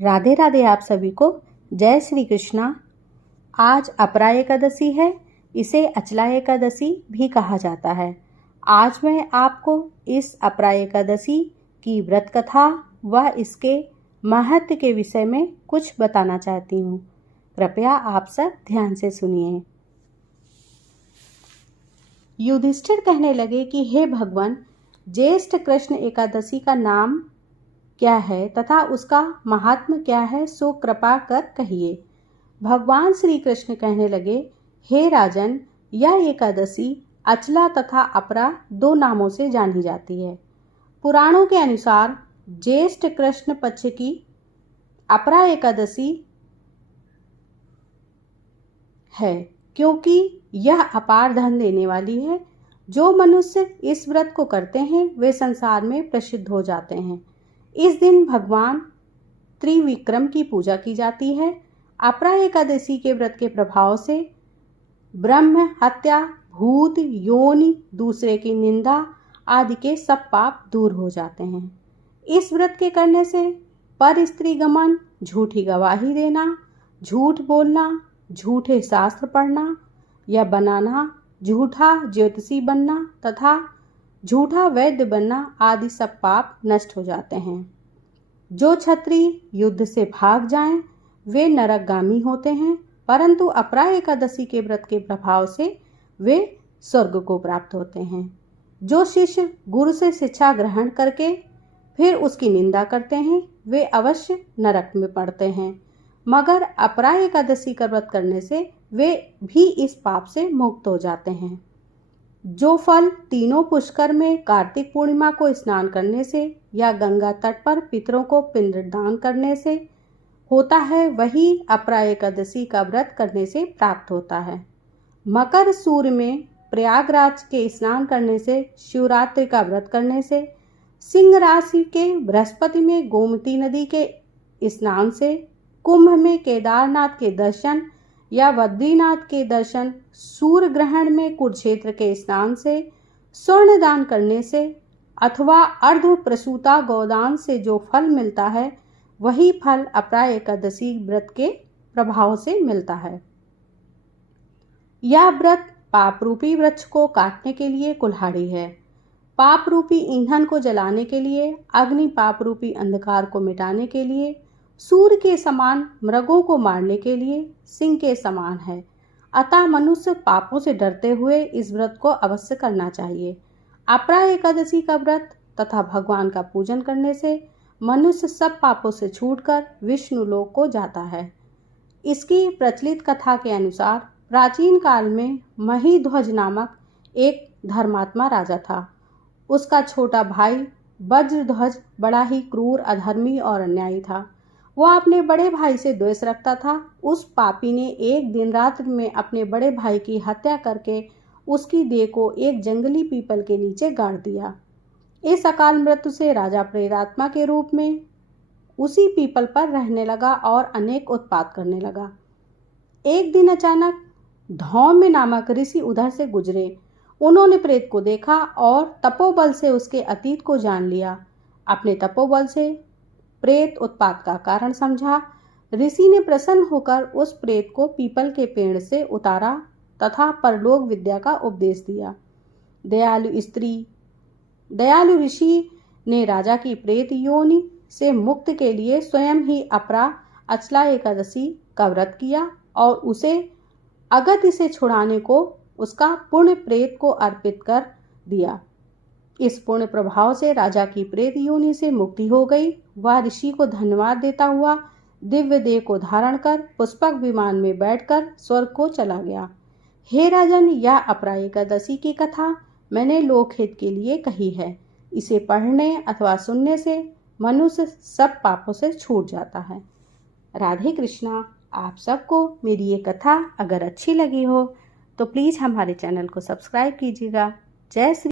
राधे राधे आप सभी को। जय श्री कृष्णा। आज अपरा एकादशी है, इसे अचला एकादशी भी कहा जाता है। आज मैं आपको इस अपरा एकादशी की व्रत कथा व इसके महत्व के विषय में कुछ बताना चाहती हूँ। कृपया आप सब ध्यान से सुनिए। युधिष्ठिर कहने लगे कि हे भगवान, ज्येष्ठ कृष्ण एकादशी का नाम क्या है तथा उसका महात्म्य क्या है, सो कृपा कर कहिए। भगवान श्री कृष्ण कहने लगे, हे राजन, यह एकादशी अचला तथा अपरा दो नामों से जानी जाती है। पुराणों के अनुसार ज्येष्ठ कृष्ण पक्ष की अपरा एकादशी है, क्योंकि यह अपार धन देने वाली है। जो मनुष्य इस व्रत को करते हैं वे संसार में प्रसिद्ध हो जाते हैं। इस दिन भगवान त्रिविक्रम की पूजा की जाती है। अपरा एकादशी के व्रत के प्रभाव से ब्रह्म हत्या, भूत योनि, दूसरे की निंदा आदि के सब पाप दूर हो जाते हैं। इस व्रत के करने से पर स्त्री गमन, झूठी गवाही देना, झूठ बोलना, झूठे शास्त्र पढ़ना या बनाना, झूठा ज्योतिषी बनना तथा झूठा वैद्य बनना आदि सब पाप नष्ट हो जाते हैं। जो क्षत्रिय युद्ध से भाग जाएं, वे नरकगामी होते हैं, परंतु अपरा एकादशी के व्रत के प्रभाव से वे स्वर्ग को प्राप्त होते हैं। जो शिष्य गुरु से शिक्षा ग्रहण करके फिर उसकी निंदा करते हैं, वे अवश्य नरक में पड़ते हैं, मगर अपरा एकादशी का व्रत करने से वे भी इस पाप से मुक्त हो जाते हैं। जो फल तीनों पुष्कर में कार्तिक पूर्णिमा को स्नान करने से या गंगा तट पर पितरों को पिंडदान करने से होता है, वही अपरा एकादशी का व्रत करने से प्राप्त होता है। मकर सूर्य में प्रयागराज के स्नान करने से, शिवरात्रि का व्रत करने से, सिंह राशि के बृहस्पति में गोमती नदी के स्नान से, कुंभ में केदारनाथ के दर्शन या बद्रीनाथ के दर्शन, सूर्य ग्रहण में कुरुक्षेत्र के स्नान से, स्वर्ण दान करने से अथवा अर्ध प्रसूता गोदान से जो फल मिलता है, वही फल अपरा एकादशी व्रत के प्रभाव से मिलता है। यह व्रत पाप रूपी वृक्ष को काटने के लिए कुल्हाड़ी है। पाप रूपी ईंधन को जलाने के लिए, अग्नि पाप रूपी अंधकार को मिटाने के लिए, सूर्य के समान मृगों को मारने के लिए सिंह के समान है। अतः मनुष्य पापों से डरते हुए इस व्रत को अवश्य करना चाहिए। अपरा एकादशी का व्रत तथा भगवान का पूजन करने से मनुष्य सब पापों से छूटकर विष्णु लोक को जाता है। इसकी प्रचलित कथा के अनुसार प्राचीन काल में महीध्वज नामक एक धर्मात्मा राजा था। उसका छोटा भाई वज्रध्वज बड़ा ही क्रूर, अधर्मी और अन्यायी था। वह अपने बड़े भाई से द्वेष रखता था। उस पापी ने एक दिन रात्रि में अपने बड़े भाई की हत्या करके उसकी देह को एक जंगली पीपल के नीचे गाड़ दिया। इस अकाल मृत्यु से राजा प्रेतात्मा के रूप में उसी पीपल पर रहने लगा और अनेक उत्पात करने लगा। एक दिन अचानक धौम्य नामक ऋषि उधर से गुजरे। उन्होंने प्रेत को देखा और तपोबल से उसके अतीत को जान लिया। अपने तपोबल से प्रेत उत्पात का कारण समझा। ऋषि ने प्रसन्न होकर उस प्रेत को पीपल के पेड़ से उतारा तथा परलोक विद्या का उपदेश दिया। दयालु ऋषि ने राजा की प्रेत योनि से मुक्त के लिए स्वयं ही अपरा अचला एकादशी का व्रत किया और उसे अगति से छुड़ाने को उसका पुण्य प्रेत को अर्पित कर दिया। इस पुण्य प्रभाव से राजा की प्रेत योनि से मुक्ति हो गई। वह ऋषि को धन्यवाद देता हुआ दिव्य देह को धारण कर पुष्पक विमान में बैठकर स्वर्ग को चला गया। हे राजन, यह अपरा एकादशी की कथा मैंने लोकहित के लिए कही है। इसे पढ़ने अथवा सुनने से मनुष्य सब पापों से छूट जाता है। राधे कृष्णा। आप सबको मेरी ये कथा अगर अच्छी लगी हो तो प्लीज़ हमारे चैनल को सब्सक्राइब कीजिएगा। जय श्री